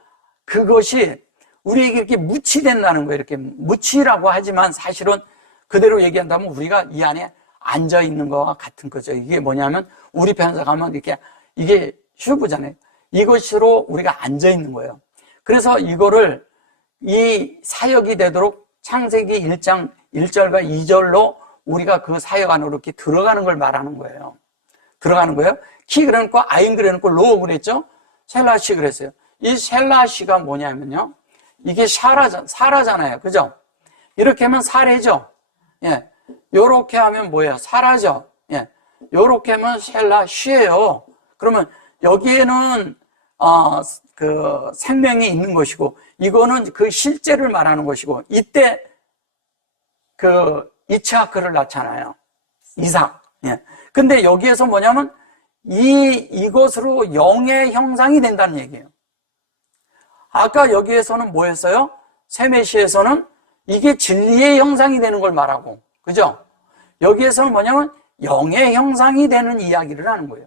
그것이 우리에게 이렇게 무치된다는 거예요. 이렇게 무치라고 하지만 사실은 그대로 얘기한다면 우리가 이 안에 앉아 있는 거와 같은 거죠. 이게 뭐냐면 우리 편성하면 이게 슈브잖아요. 이것으로 우리가 앉아 있는 거예요. 그래서 이거를 이 사역이 되도록 창세기 1장 1절과 2절로 우리가 그 사역 안으로 이렇게 들어가는 걸 말하는 거예요. 들어가는 거예요. 키 그래놓고 아인 그래놓고 로 그랬죠. 셀라시 그랬어요. 이 셀라시가 뭐냐면요, 이게 사라잖아요. 그죠? 이렇게 하면 사례죠. 예. 요렇게 하면 뭐예요? 사라져. 예. 요렇게 하면 셀라시예요. 그러면 여기에는 그 생명이 있는 것이고, 이거는 그 실제를 말하는 것이고, 이때 그 이츠하크를 낳잖아요. 이삭. 예. 근데 여기에서 뭐냐면 이것으로 영의 형상이 된다는 얘기예요. 아까 여기에서는 뭐였어요? 세메시에서는 이게 진리의 형상이 되는 걸 말하고, 그죠? 여기에서는 뭐냐면 영의 형상이 되는 이야기를 하는 거예요.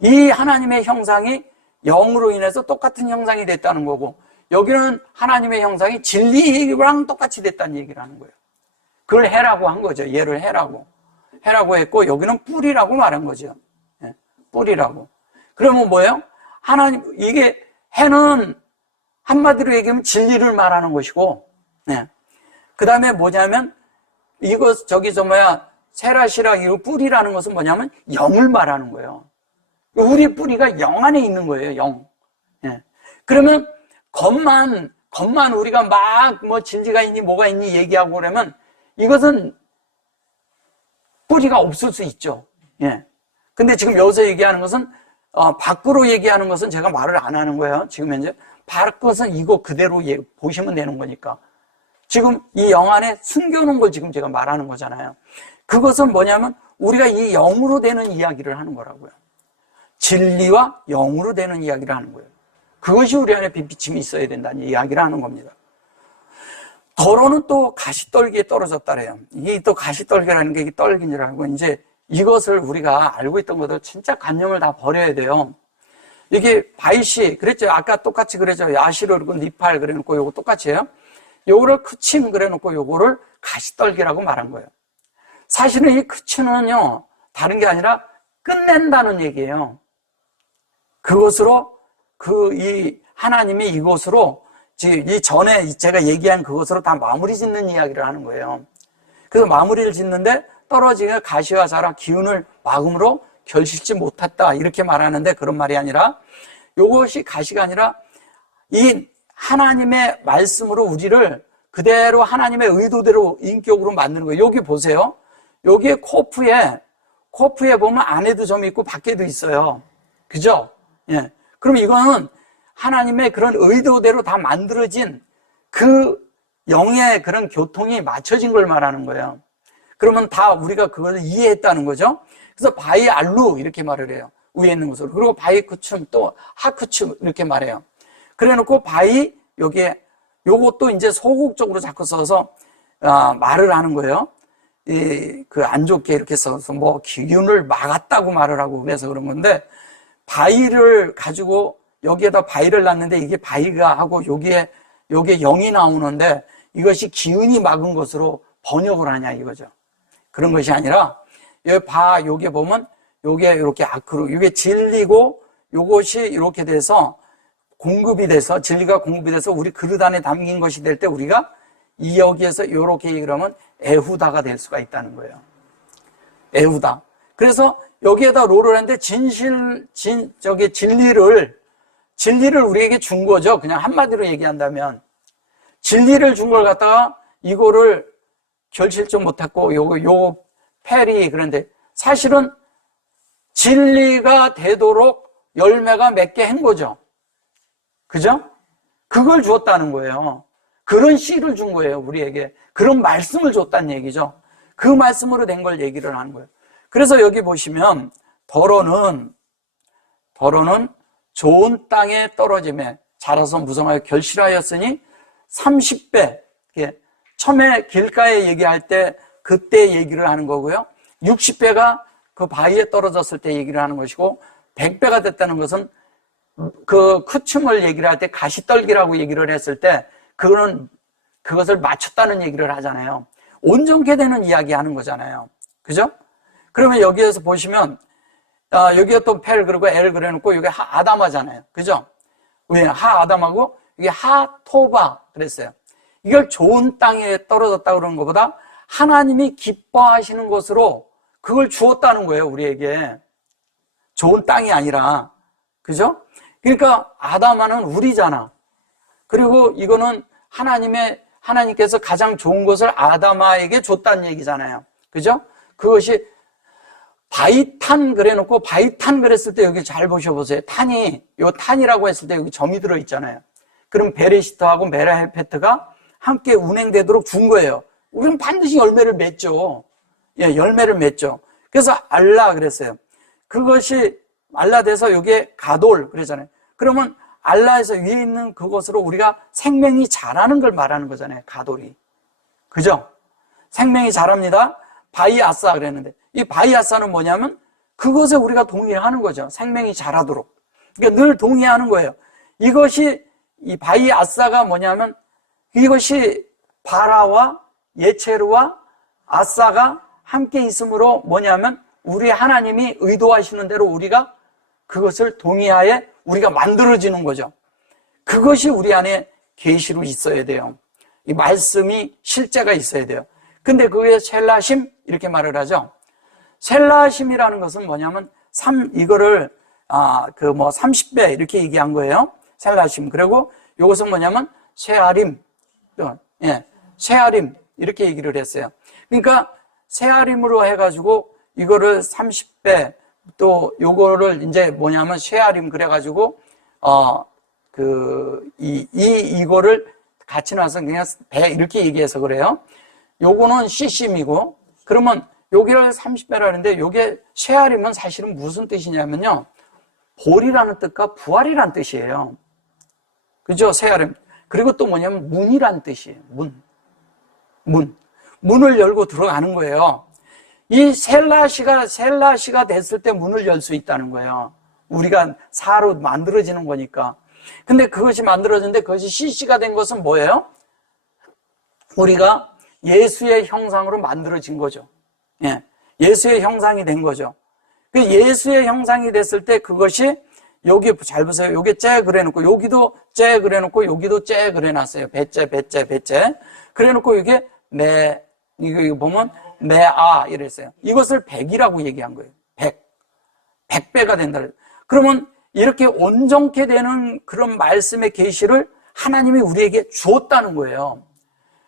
이 하나님의 형상이 영으로 인해서 똑같은 형상이 됐다는 거고, 여기는 하나님의 형상이 진리랑 똑같이 됐다는 얘기를 하는 거예요. 그걸 해라고 한 거죠. 얘를 해라고 했고, 여기는 뿌리라고 말한 거죠. 예, 뿌리라고. 그러면 뭐예요? 이게 해는 한마디로 얘기하면 진리를 말하는 것이고, 네. 그 다음에 뭐냐면, 세라시랑 이거 뿌리라는 것은 뭐냐면 영을 말하는 거예요. 우리 뿌리가 영 안에 있는 거예요, 영. 예. 그러면 겉만 우리가 막 진리가 있니 뭐가 있니 얘기하고 그러면 이것은 뿌리가 없을 수 있죠. 예. 근데 지금 여기서 얘기하는 것은 밖으로 얘기하는 것은 제가 말을 안 하는 거예요. 지금 현재 밖것은 이거 그대로 보시면 되는 거니까. 지금 이 영 안에 숨겨놓은 걸 지금 제가 말하는 거잖아요. 그것은 뭐냐면 우리가 이 영으로 되는 이야기를 하는 거라고요. 진리와 영으로 되는 이야기를 하는 거예요. 그것이 우리 안에 빛비침이 있어야 된다는 이야기를 하는 겁니다. 더러는 또 가시떨기에 떨어졌다래요. 이게 또 가시떨기라는 게 떨긴 줄 알고 이제 이것을 우리가 알고 있던 것도 진짜 관념을 다 버려야 돼요. 이게 바이시 그랬죠. 아까 똑같이 그랬죠. 야시르 그리고 니팔 그래놓고 요거 똑같이 해요. 요거를 크침 그래놓고 요거를 가시떨기라고 말한 거예요. 사실은 이 크침은요 다른 게 아니라 끝낸다는 얘기예요. 그것으로 이 하나님이 이것으로 지금 이 전에 제가 얘기한 그것으로 다 마무리 짓는 이야기를 하는 거예요. 그래서 마무리를 짓는데 떨어지게 가시와 자라 기운을 막음으로 결실지 못했다 이렇게 말하는데 그런 말이 아니라 이것이 가시가 아니라 이 하나님의 말씀으로 우리를 그대로 하나님의 의도대로 인격으로 만드는 거예요. 여기 보세요. 여기에 코프에 보면 안에도 점이 있고 밖에도 있어요. 그죠? 예. 그럼 이거는 하나님의 그런 의도대로 다 만들어진 그 영의 그런 교통이 맞춰진 걸 말하는 거예요. 그러면 다 우리가 그걸 이해했다는 거죠. 그래서 바이 알루 이렇게 말을 해요. 위에 있는 것으로. 그리고 바이 쿠춤 또 하쿠춤 이렇게 말해요. 그래 놓고 바이 여기에 요것도 이제 소극적으로 자꾸 써서 말을 하는 거예요. 그 안 좋게 이렇게 써서 뭐 기운을 막았다고 말을 하고 그래서 그런 건데 바이를 가지고 여기에다 바이를 놨는데 이게 바이가 하고 여기에 0이 나오는데 이것이 기운이 막은 것으로 번역을 하냐 이거죠. 그런 것이 아니라 여기 보면 요게 이렇게 아크로 이게 진리고 요것이 이렇게 돼서 공급이 돼서 진리가 공급이 돼서 우리 그릇 안에 담긴 것이 될 때 우리가 여기에서 이렇게 얘기를 하면 에후다가 될 수가 있다는 거예요. 에후다. 그래서 여기에다 로를 했는데 진리를 우리에게 준 거죠. 그냥 한마디로 얘기한다면 진리를 준 걸 갖다가 이거를 결실좀 못했고 요 페리 그런데 사실은 진리가 되도록 열매가 맺게 한 거죠. 그죠? 그걸 주었다는 거예요. 그런 씨를 준 거예요, 우리에게. 그런 말씀을 줬다는 얘기죠. 그 말씀으로 된 걸 얘기를 하는 거예요. 그래서 여기 보시면 더러는 좋은 땅에 떨어짐에 자라서 무성하여 결실하였으니 30배 처음에 길가에 얘기할 때 그때 얘기를 하는 거고요. 60배가 그 바위에 떨어졌을 때 얘기를 하는 것이고 100배가 됐다는 것은 그 크춤을 얘기를 할 때 가시떨기라고 얘기를 했을 때 그것을 맞췄다는 얘기를 하잖아요. 온전케 되는 이야기 하는 거잖아요. 그죠? 그러면 여기에서 보시면 여기가 또 펠 그리고 엘 그래놓고 여기 하 아담하잖아요. 그죠? 왜 하 아담하고 이게 하 토바 그랬어요. 이걸 좋은 땅에 떨어졌다 그러는 것보다 하나님이 기뻐하시는 것으로 그걸 주었다는 거예요, 우리에게. 좋은 땅이 아니라. 그죠? 그러니까 아담아는 우리잖아. 그리고 이거는 하나님께서 가장 좋은 것을 아담아에게 줬다는 얘기잖아요. 그죠? 그것이 바이탄 그래놓고 바이탄 그랬을 때 여기 잘 보셔보세요. 탄이라고 했을 때 여기 점이 들어있잖아요. 그럼 베레시트하고 메라헬페트가 함께 운행되도록 준 거예요. 우리는 반드시 열매를 맺죠. 예, 열매를 맺죠. 그래서 알라 그랬어요. 그것이 알라 돼서 여기에 가돌 그러잖아요. 그러면 알라에서 위에 있는 그것으로 우리가 생명이 자라는 걸 말하는 거잖아요. 가돌이. 그죠? 생명이 자랍니다. 바이아사 그랬는데 이 바이아사는 뭐냐면 그것에 우리가 동의하는 거죠. 생명이 자라도록. 그러니까 늘 동의하는 거예요. 이것이 이 바이아사가 뭐냐면 이것이 바라와 예체르와 아사가 함께 있으므로 뭐냐면 우리 하나님이 의도하시는 대로 우리가 그것을 동의하에 우리가 만들어지는 거죠. 그것이 우리 안에 계시로 있어야 돼요. 이 말씀이 실제가 있어야 돼요. 근데 그게 셀라심 이렇게 말을 하죠. 셀라심이라는 것은 뭐냐면 이거를 30배 이렇게 얘기한 거예요. 셀라심. 그리고 이것은 뭐냐면 쇠아림. 예. 쇠아림 이렇게 얘기를 했어요. 그러니까 쇠아림으로 해가지고 이거를 30배 또 요거를 이제 뭐냐면 쇠아림 그래가지고 이거를 같이 나서 그냥 배 이렇게 얘기해서 그래요. 요거는 시심이고 그러면 여기를 30배라는데 요게 쇠알이면 사실은 무슨 뜻이냐면요. 볼이라는 뜻과 부활이라는 뜻이에요. 그죠? 쇠알은. 그리고 또 뭐냐면 문이라는 뜻이에요. 문을 열고 들어가는 거예요. 이 셀라시가 됐을 때 문을 열 수 있다는 거예요. 우리가 사로 만들어지는 거니까. 근데 그것이 만들어졌는데 그것이 CC가 된 것은 뭐예요? 우리가 예수의 형상으로 만들어진 거죠. 예. 예수의 형상이 된 거죠. 그 예수의 형상이 됐을 때 그것이 여기 잘 보세요. 여기 째 그래놓고 여기도 째 그래놓고 여기도 째 그래놨어요. 배째. 그래놓고 이게 이거 보면 매아 이랬어요. 이것을 100이라고 얘기한 거예요. 100배가 된다. 그러면 이렇게 온전케 되는 그런 말씀의 계시를 하나님이 우리에게 주었다는 거예요.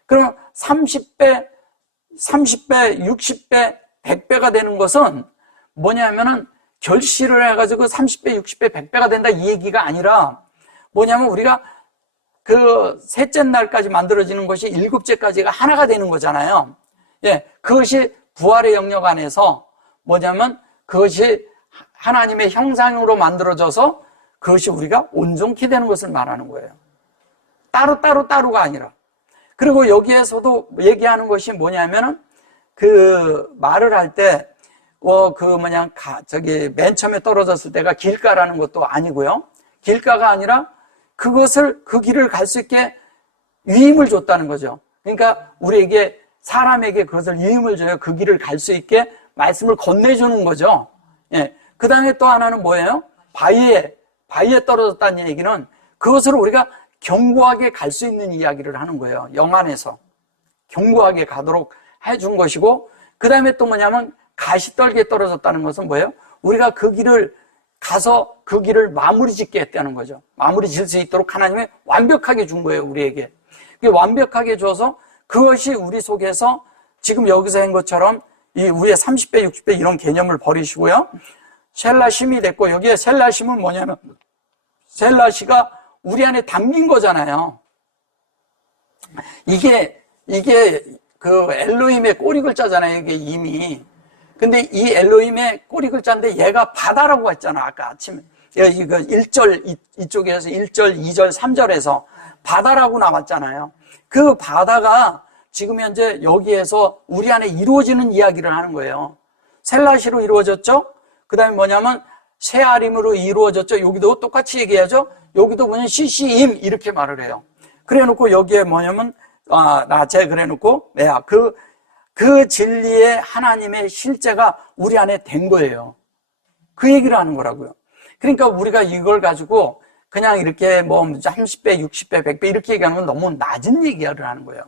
그럼 30배, 60배, 100배가 되는 것은 뭐냐면은 결실을 해가지고 30배, 60배, 100배가 된다 이 얘기가 아니라 뭐냐면 우리가 그 셋째 날까지 만들어지는 것이 일곱째까지가 하나가 되는 거잖아요. 예, 그것이 부활의 영역 안에서 뭐냐면 그것이 하나님의 형상으로 만들어져서 그것이 우리가 온전케 되는 것을 말하는 거예요. 따로가 아니라. 그리고 여기에서도 얘기하는 것이 뭐냐면은 그 말을 할 때 맨 처음에 떨어졌을 때가 길가라는 것도 아니고요. 길가가 아니라 그 길을 갈 수 있게 위임을 줬다는 거죠. 그러니까 우리에게 사람에게 그것을 위임을 줘요. 그 길을 갈 수 있게 말씀을 건네주는 거죠. 예. 그 다음에 또 하나는 뭐예요? 바위에 떨어졌다는 얘기는 그것을 우리가 견고하게 갈 수 있는 이야기를 하는 거예요. 영안에서 견고하게 가도록 해준 것이고, 그 다음에 또 뭐냐면 가시떨기에 떨어졌다는 것은 뭐예요? 우리가 그 길을 가서 그 길을 마무리 짓게 했다는 거죠. 마무리 질 수 있도록 하나님이 완벽하게 준 거예요, 우리에게. 완벽하게 줘서 그것이 우리 속에서 지금 여기서 한 것처럼 이 우리의 30배, 60배 이런 개념을 버리시고요. 셀라심이 됐고, 여기에 셀라심은 뭐냐면 셀라시가 우리 안에 담긴 거잖아요. 이게 그 엘로힘의 꼬리 글자잖아요, 이게 이미. 근데 이 엘로힘의 꼬리 글자인데 얘가 바다라고 했잖아, 아까 아침에. 이거 1절, 이쪽에서 1절, 2절, 3절에서 바다라고 나왔잖아요. 그 바다가 지금 현재 여기에서 우리 안에 이루어지는 이야기를 하는 거예요. 셀라시로 이루어졌죠? 그 다음에 뭐냐면 세아림으로 이루어졌죠? 여기도 똑같이 얘기하죠? 여기도 뭐냐면 시시임 이렇게 말을 해요. 그래 놓고 여기에 뭐냐면 나제 그래 놓고 그 진리의 하나님의 실제가 우리 안에 된 거예요. 그 얘기를 하는 거라고요. 그러니까 우리가 이걸 가지고 그냥 이렇게 뭐 30배, 60배, 100배 이렇게 얘기하는 건 너무 낮은 얘기를 하는 거예요.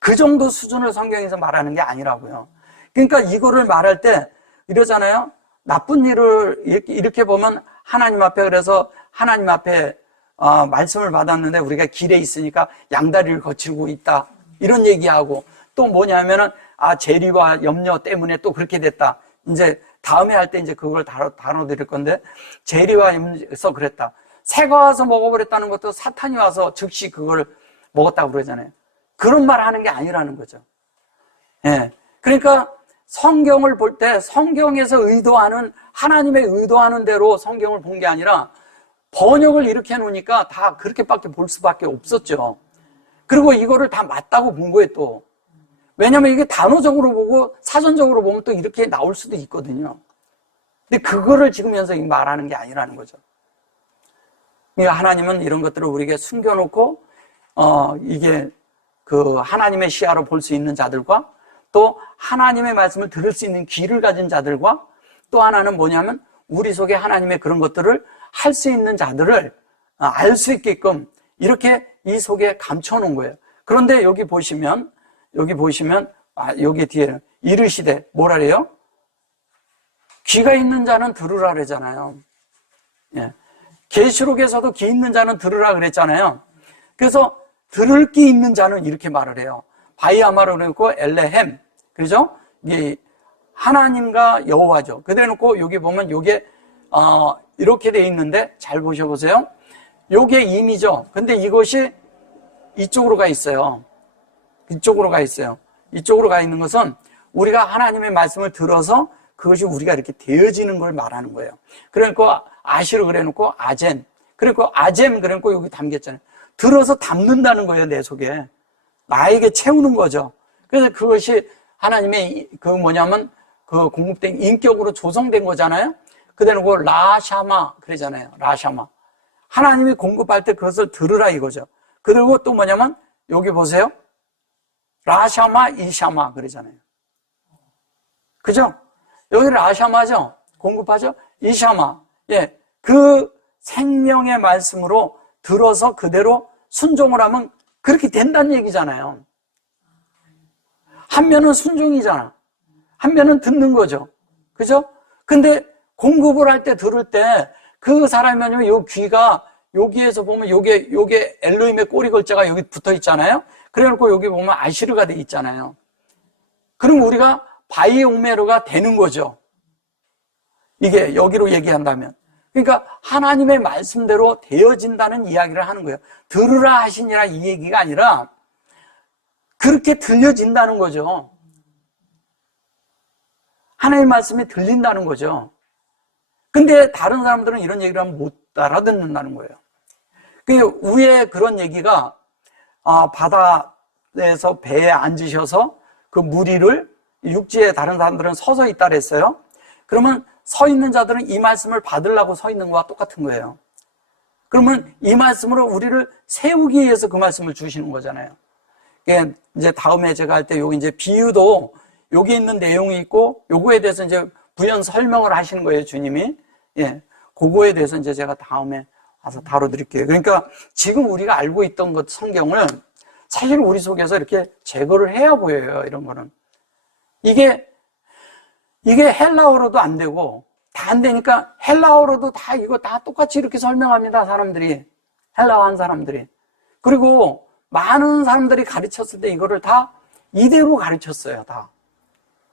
그 정도 수준을 성경에서 말하는 게 아니라고요. 그러니까 이거를 말할 때 이러잖아요. 나쁜 일을 이렇게 보면 하나님 앞에, 그래서 하나님 앞에 말씀을 받았는데 우리가 길에 있으니까 양다리를 거치고 있다 이런 얘기하고, 또 뭐냐면은 재리와 염려 때문에 또 그렇게 됐다. 이제 다음에 할 때 이제 그걸 다뤄드릴 건데, 재리와 염려에서 그랬다. 새가 와서 먹어버렸다는 것도 사탄이 와서 즉시 그걸 먹었다고 그러잖아요. 그런 말 하는 게 아니라는 거죠. 예. 그러니까 성경을 볼 때 성경에서 의도하는, 하나님의 의도하는 대로 성경을 본 게 아니라 번역을 이렇게 해놓으니까 다 그렇게밖에 볼 수밖에 없었죠. 그리고 이거를 다 맞다고 본 거예요, 또. 왜냐면 이게 단어적으로 보고 사전적으로 보면 또 이렇게 나올 수도 있거든요. 근데 그거를 지금 현서 말하는 게 아니라는 거죠. 그러니까 하나님은 이런 것들을 우리에게 숨겨놓고, 이게 그 하나님의 시야로 볼 수 있는 자들과, 또 하나님의 말씀을 들을 수 있는 귀를 가진 자들과, 또 하나는 뭐냐면 우리 속에 하나님의 그런 것들을 할 수 있는 자들을 알 수 있게끔 이렇게 이 속에 감춰놓은 거예요. 그런데 여기 보시면 여기 뒤에는 이르시되 뭐라 그래요? 귀가 있는 자는 들으라 그랬잖아요. 예. 계시록에서도 귀 있는 자는 들으라 그랬잖아요. 그래서 들을 귀 있는 자는 이렇게 말을 해요. 바이아마로 그러고 엘레헴, 그죠? 이게 하나님과 여호와죠. 그래 놓고 여기 보면 요게 이렇게 돼 있는데 잘 보셔보세요. 요게 임이죠. 근데 이것이 이쪽으로 가 있어요. 이쪽으로 가 있어요. 이쪽으로 가 있는 것은 우리가 하나님의 말씀을 들어서 그것이 우리가 이렇게 되어지는 걸 말하는 거예요. 그러니까 아시르 그래놓고 아젠, 그리고 아젠 그래놓고 여기 담겼잖아요. 들어서 담는다는 거예요, 내 속에. 나에게 채우는 거죠. 그래서 그것이 하나님의 그 뭐냐면 그 공급된 인격으로 조성된 거잖아요. 그대로 라샤마 그러잖아요. 라샤마. 하나님이 공급할 때 그것을 들으라 이거죠. 그리고 또 뭐냐면 여기 보세요. 라샤마 이샤마 그러잖아요. 그죠? 여기 라샤마죠. 공급하죠. 이샤마. 예, 그 생명의 말씀으로 들어서 그대로 순종을 하면 그렇게 된다는 얘기잖아요. 한 면은 순종이잖아. 한 면은 듣는 거죠. 그죠? 근데 공급을 할 때 들을 때 그 사람이 요 귀가 여기에서 보면 요게 엘로힘의 꼬리 글자가 여기 붙어 있잖아요. 그래놓고 여기 보면 아시르가 돼 있잖아요. 그럼 우리가 바이오메르가 되는 거죠. 이게 여기로 얘기한다면. 그러니까 하나님의 말씀대로 되어진다는 이야기를 하는 거예요. 들으라 하시니라 이 얘기가 아니라 그렇게 들려진다는 거죠. 하나님의 말씀이 들린다는 거죠. 근데 다른 사람들은 이런 얘기를 하면 못 알아듣는다는 거예요. 그 위에 그런 얘기가 바다에서 배에 앉으셔서 그 무리를 육지에 다른 사람들은 서서 있다 그랬어요. 그러면 서 있는 자들은 이 말씀을 받으려고 서 있는 거와 똑같은 거예요. 그러면 이 말씀으로 우리를 세우기 위해서 그 말씀을 주시는 거잖아요. 이제 다음에 제가 할 때 여기 이제 비유도 여기 있는 내용이 있고 요거에 대해서 이제 부연 설명을 하시는 거예요, 주님이. 예. 그거에 대해서 이제 제가 다음에 와서 다뤄드릴게요. 그러니까 지금 우리가 알고 있던 것 성경을 사실 우리 속에서 이렇게 제거를 해야 보여요, 이런 거는. 이게 헬라어로도 안 되고 다 안 되니까 헬라어로도 다 이거 다 똑같이 이렇게 설명합니다, 사람들이. 헬라어 한 사람들이. 그리고 많은 사람들이 가르쳤을 때 이거를 다 이대로 가르쳤어요, 다.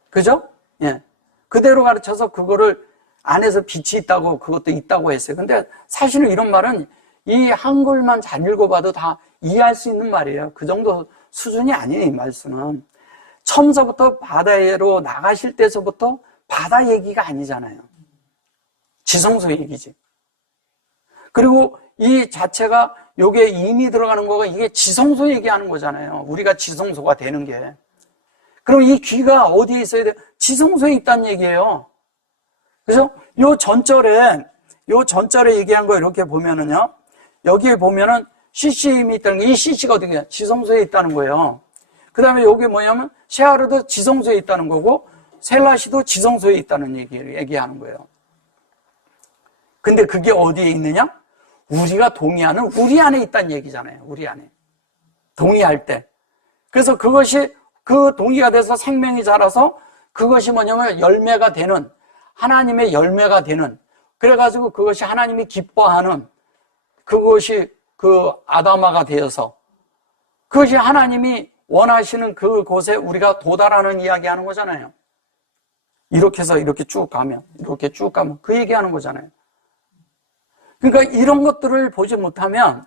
그죠? 예. 그대로 가르쳐서 그거를 안에서 빛이 있다고 그것도 있다고 했어요. 근데 사실은 이런 말은 이 한글만 잘 읽어봐도 다 이해할 수 있는 말이에요. 그 정도 수준이 아니에요, 이 말씀은. 처음서부터 바다로 나가실 때서부터 바다 얘기가 아니잖아요. 지성소 얘기지. 그리고 이 자체가 여기에 임이 들어가는 거가 이게 지성소 얘기하는 거잖아요. 우리가 지성소가 되는 게. 그럼 이 귀가 어디에 있어야 돼? 지성소에 있다는 얘기예요. 그래서 요 전절에 얘기한 거 이렇게 보면은요. 여기에 보면은 CC임이 있다는 게 이 CC가 어디냐? 지성소에 있다는 거예요. 그 다음에 여기 뭐냐면 셰아르도 지성소에 있다는 거고 셀라시도 지성소에 있다는 얘기를 얘기하는 거예요. 근데 그게 어디에 있느냐? 우리가 동의하는 우리 안에 있다는 얘기잖아요. 우리 안에. 동의할 때. 그래서 그것이 그 동의가 돼서 생명이 자라서 그것이 뭐냐면 열매가 되는 하나님의 열매가 되는 그래가지고 그것이 하나님이 기뻐하는 그것이 그 아담아가 되어서 그것이 하나님이 원하시는 그곳에 우리가 도달하는 이야기 하는 거잖아요. 이렇게 해서 이렇게 쭉 가면 그 얘기하는 거잖아요. 그러니까 이런 것들을 보지 못하면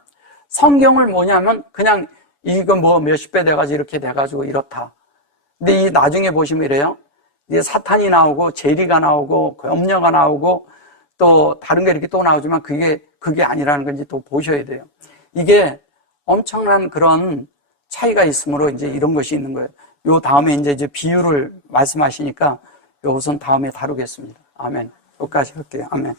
성경을 뭐냐면 그냥 이거 뭐 몇십 배 돼가지고 이렇게 돼가지고 이렇다. 근데 이 나중에 보시면 이래요. 이제 사탄이 나오고 재리가 나오고 염려가 나오고 또 다른 게 이렇게 또 나오지만 그게 아니라는 걸 이제 또 보셔야 돼요. 이게 엄청난 그런 차이가 있으므로 이제 이런 것이 있는 거예요. 요 다음에 이제 비유를 말씀하시니까 요것은 다음에 다루겠습니다. 아멘. 여기까지 할게요. 아멘.